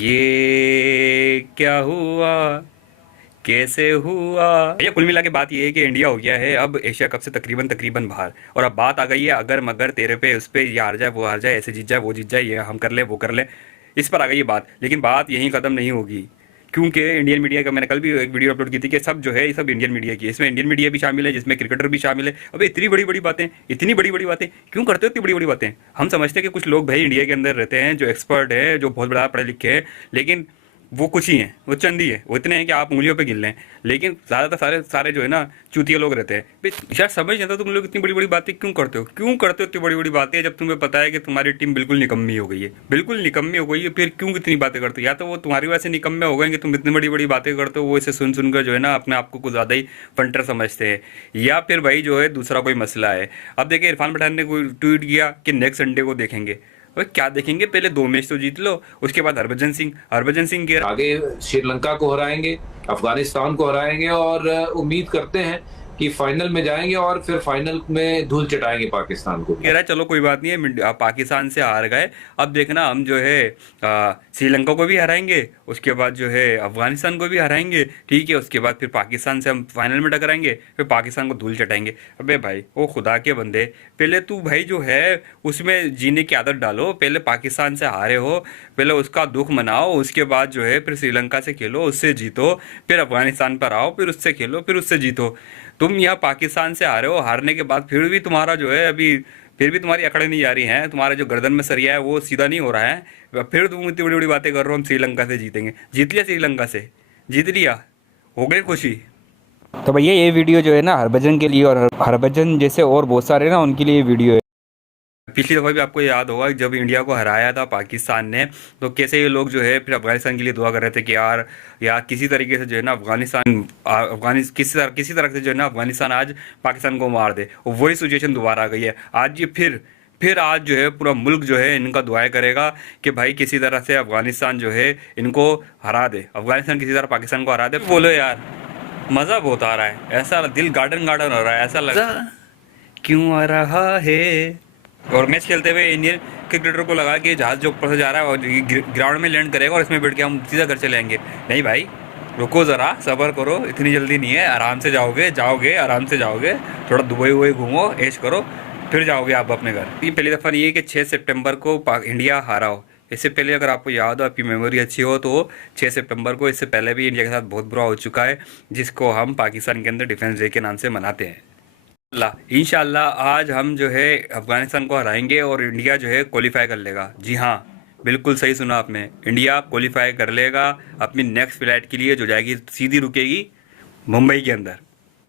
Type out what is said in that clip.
ये क्या हुआ, कैसे हुआ। ये कुल मिला के बात ये है कि इंडिया हो गया है अब एशिया कप से तकरीबन तकरीबन बाहर। और अब बात आ गई है अगर मगर तेरे पे उस पे ये हार जाए वो हार जाए, ऐसे जीत जाए वो जीत जाए, ये हम कर ले वो कर ले, इस पर आ गई ये बात। लेकिन बात यहीं खत्म नहीं होगी, क्योंकि इंडियन मीडिया का मैंने कल भी एक वीडियो अपलोड की थी कि सब जो है ये सब इंडियन मीडिया की है। इसमें इंडियन मीडिया भी शामिल है, जिसमें क्रिकेटर भी शामिल है। अब इतनी बड़ी बड़ी बातें, इतनी बड़ी बड़ी बातें क्यों करते हो? इतनी बड़ी बड़ी बातें हम समझते हैं कि कुछ लोग भाई इंडिया के अंदर रहते हैं जो एक्सपर्ट है, जो बहुत बड़ा पढ़े लिखे हैं, लेकिन वो कुछ ही हैं, वो चंद ही है, वो इतने हैं कि आप उंगलियों पे गिन लें। लेकिन ज़्यादातर सारे सारे जो है ना चूतिया लोग रहते हैं। भाई शायद समझ नहीं आता तुम लोग इतनी बड़ी बड़ी बातें क्यों करते हो, क्यों करते हो इतनी बड़ी बड़ी बातें जब तुम्हें पता है कि तुम्हारी टीम बिल्कुल निकम्मी हो गई है, बिल्कुल निकम्मी हो गई है। फिर क्यों इतनी बातें करते हो? या तो वो तुम्हारी वजह से निकम्मे हो गए कि तुम इतनी बड़ी बड़ी बातें करते हो, वो इसे सुन सुनकर जो है ना अपने आप को कुछ ज़्यादा ही फंटर समझते हैं। या फिर भाई जो है दूसरा कोई मसला है। अब देखिए इरफान पठान ने कोई ट्वीट किया कि नेक्स्ट संडे को देखेंगे। अरे क्या देखेंगे, पहले 2 मैच तो जीत लो, उसके बाद हरभजन सिंह के आगे श्रीलंका को हराएंगे, अफगानिस्तान को हराएंगे और उम्मीद करते हैं कि फाइनल में जाएंगे और फिर फाइनल में धूल चटाएंगे पाकिस्तान को। कह रहा है चलो कोई बात नहीं है, पाकिस्तान से हार गए, अब देखना हम जो है श्रीलंका को भी हराएंगे, उसके बाद जो है अफगानिस्तान को भी हराएंगे, ठीक है, उसके बाद फिर पाकिस्तान से हम फाइनल में टकराएंगे, फिर पाकिस्तान को धूल चटाएंगे। अबे भाई ओ खुदा के बंदे, पहले तू भाई जो है उसमें जीने की आदत डालो। पहले पाकिस्तान से हारे हो, पहले उसका दुख मनाओ, उसके बाद जो है फिर श्रीलंका से खेलो, उससे जीतो, फिर अफगानिस्तान पर आओ, फिर उससे खेलो, फिर उससे जीतो। तुम यहाँ पाकिस्तान से हारे हो, हारने के बाद फिर भी तुम्हारा जो है अभी फिर भी तुम्हारी अकड़ नहीं जा रही है, तुम्हारा जो गर्दन में सरिया है वो सीधा नहीं हो रहा है। फिर तुम इतनी बड़ी बड़ी बातें कर रहे हो हम श्रीलंका से जीतेंगे। जीत लिया, श्रीलंका से जीत लिया, हो गई खुशी। तो भैया ये वीडियो जो है ना हरभजन के लिए, और हरभजन जैसे और बहुत सारे ना उनके लिए ये वीडियो है। पिछली दफ़ा भी आपको याद होगा जब इंडिया को हराया था पाकिस्तान ने, तो कैसे ये लोग जो है फिर अफगानिस्तान के लिए दुआ कर रहे थे कि यार किसी तरीके से जो है ना किसी तरह से जो है ना अफगानिस्तान आज पाकिस्तान को मार दे। और वही सिचुएशन दोबारा आ गई है आज। ये फिर आज जो है पूरा मुल्क जो है इनका दुआएं करेगा कि भाई किसी तरह से अफगानिस्तान जो है इनको हरा दे, अफगानिस्तान किसी तरह पाकिस्तान को हरा दे। बोलो यार, मज़ा बहुत आ रहा है, ऐसा दिल गार्डन गार्डन हो रहा है, ऐसा लगा क्यों आ रहा है। और मैच खेलते हुए इंडियन क्रिकेटर को लगा कि जहाज़ जो ऊपर से जा रहा है और ग्राउंड में लैंड करेगा और इसमें बैठ के हम सीधा घर चले आएंगे। नहीं भाई, रुको ज़रा, सब्र करो, इतनी जल्दी नहीं है, आराम से जाओगे आराम से जाओगे, थोड़ा दुबई वुबई घूमो, ऐश करो, फिर जाओगे आप अपने घर। ये पहली दफ़ा नहीं है कि 6 सितंबर को इंडिया हारा हो। इससे पहले अगर आपको याद हो, आपकी मेमोरी अच्छी हो, तो 6 सितंबर को इससे पहले भी इंडिया के साथ बहुत बुरा हो चुका है, जिसको हम पाकिस्तान के अंदर डिफेंस डे के नाम से मनाते हैं। इंशाल्लाह आज हम जो है अफगानिस्तान को हराएंगे और इंडिया जो है क्वालिफाई कर लेगा। जी हाँ, बिल्कुल सही सुना आपने, इंडिया क्वालिफाई कर लेगा अपनी नेक्स्ट फ्लाइट के लिए, जो जाएगी सीधी रुकेगी मुंबई के अंदर।